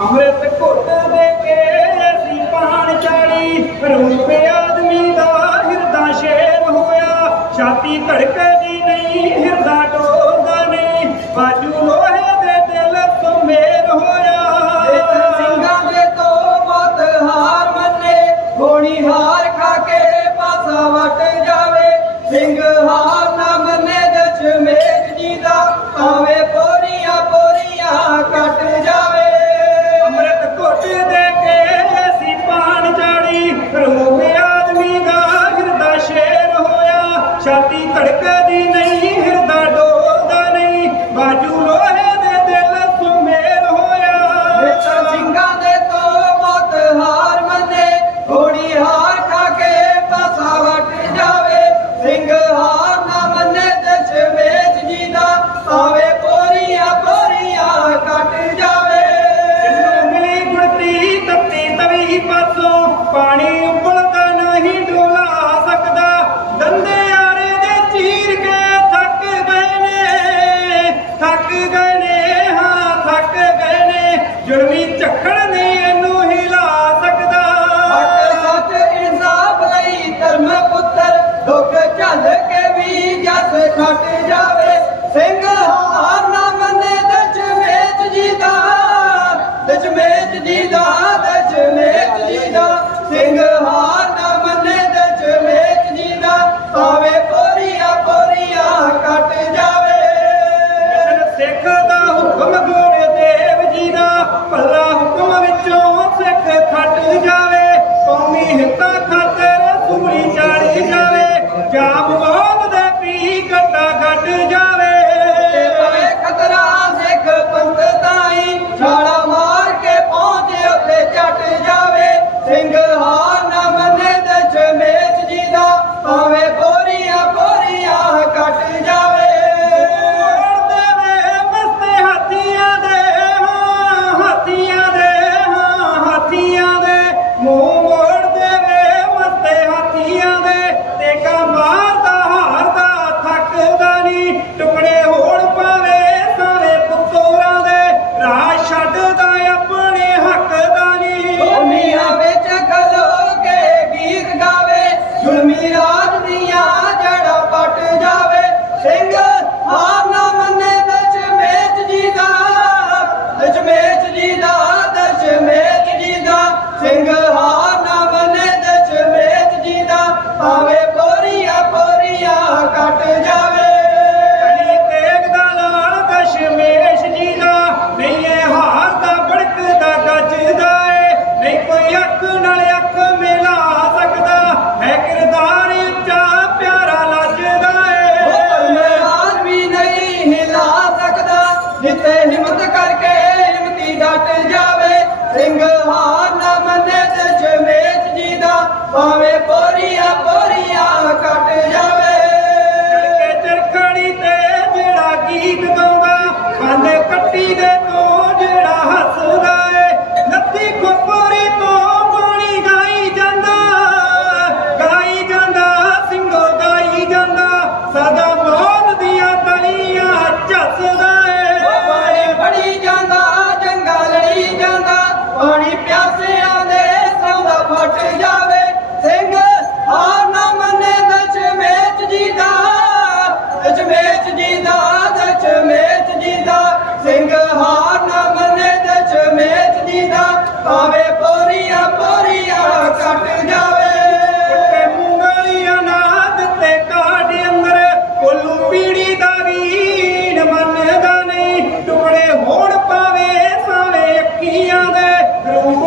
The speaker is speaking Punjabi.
ਅੰਮ੍ਰਿਤ ਘੁੱਟ ਦੇ ਕੇ ਅਸੀਂ ਪਾਣ ਚਾੜੀ, ਰੂਪ ਆਦਮੀ ਦਾ ਹਿਰਦਾ ਸ਼ੇਰ ਹੋਇਆ। ਛਾਤੀ ਧੜਕਦੀ পড়িয়া পড়িয়া 그리고